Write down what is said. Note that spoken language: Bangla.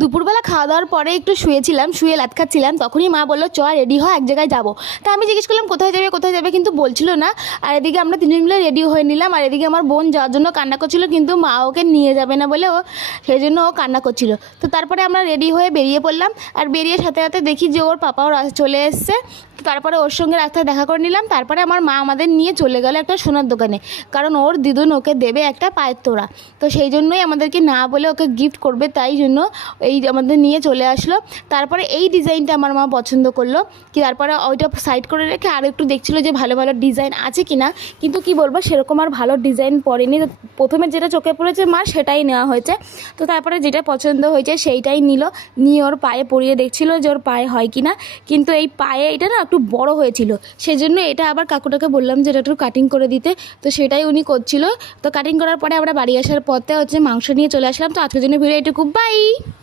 দুপুরবেলা খাওয়া দাওয়ার পরে একটু শুয়েছিলাম, শুয়ে লাত খাচ্ছিলাম, তখনই মা বললো চ রেডি হ, এক জায়গায় যাবো। তা আমি জিজ্ঞেস করলাম কোথায় যাবে, কিন্তু বলছিল না। আর এদিকে আমরা তিনজন মিলে রেডি হয়ে নিলাম, আর এদিকে আমার বোন যাওয়ার জন্য কান্না করছিল, কিন্তু মা ওকে নিয়ে যাবে না বলে সেই জন্য ও কান্না করছিল। তো তারপরে আমরা রেডি হয়ে বেরিয়ে পড়লাম, আর বেরিয়ে সাথে সাথে দেখি যে ওর পাপাও চলে এসছে। তারপরে ওর সঙ্গে রাস্তায় দেখা করে নিলাম। তারপরে আমার মা আমাদের নিয়ে চলে গেল একটা সোনার দোকানে, কারণ ওর দিদুন ওকে দেবে একটা পায়ের তোড়া। তো সেই জন্যই আমাদেরকে না বলে ওকে গিফট করবে, তাই জন্য এই আমাদের নিয়ে চলে আসলো। তারপরে এই ডিজাইনটা আমার মা পছন্দ করলো, কি তারপরে ওইটা সাইড করে রেখে আর একটু দেখছিলো যে ভালো ভালো ডিজাইন আছে কি না, কিন্তু কি বলবো সেরকম আর ভালো ডিজাইন পড়েনি। প্রথমে যেটা চোখে পড়েছে মার সেটাই নেওয়া হয়েছে। তো তারপরে যেটা পছন্দ হয়েছে সেইটাই নিয়ে ওর পায়ে পরিয়ে দেখছিলো যে ওর পায়ে হয় কি না। কিন্তু এই পায়ে এটা না একটু বড় হয়েছিল, সেজন্য এটা আবার কাকুটাকে বললাম যে এটা একটু কাটিং করে দিতে। তো সেটাই উনি করছিল। তো কাটিং করার পরে আমরা বাড়ি আসার পথে মাংস নিয়ে চলে আসলাম। তো আজকের জন্য ভিডিও এটুকু, বাই।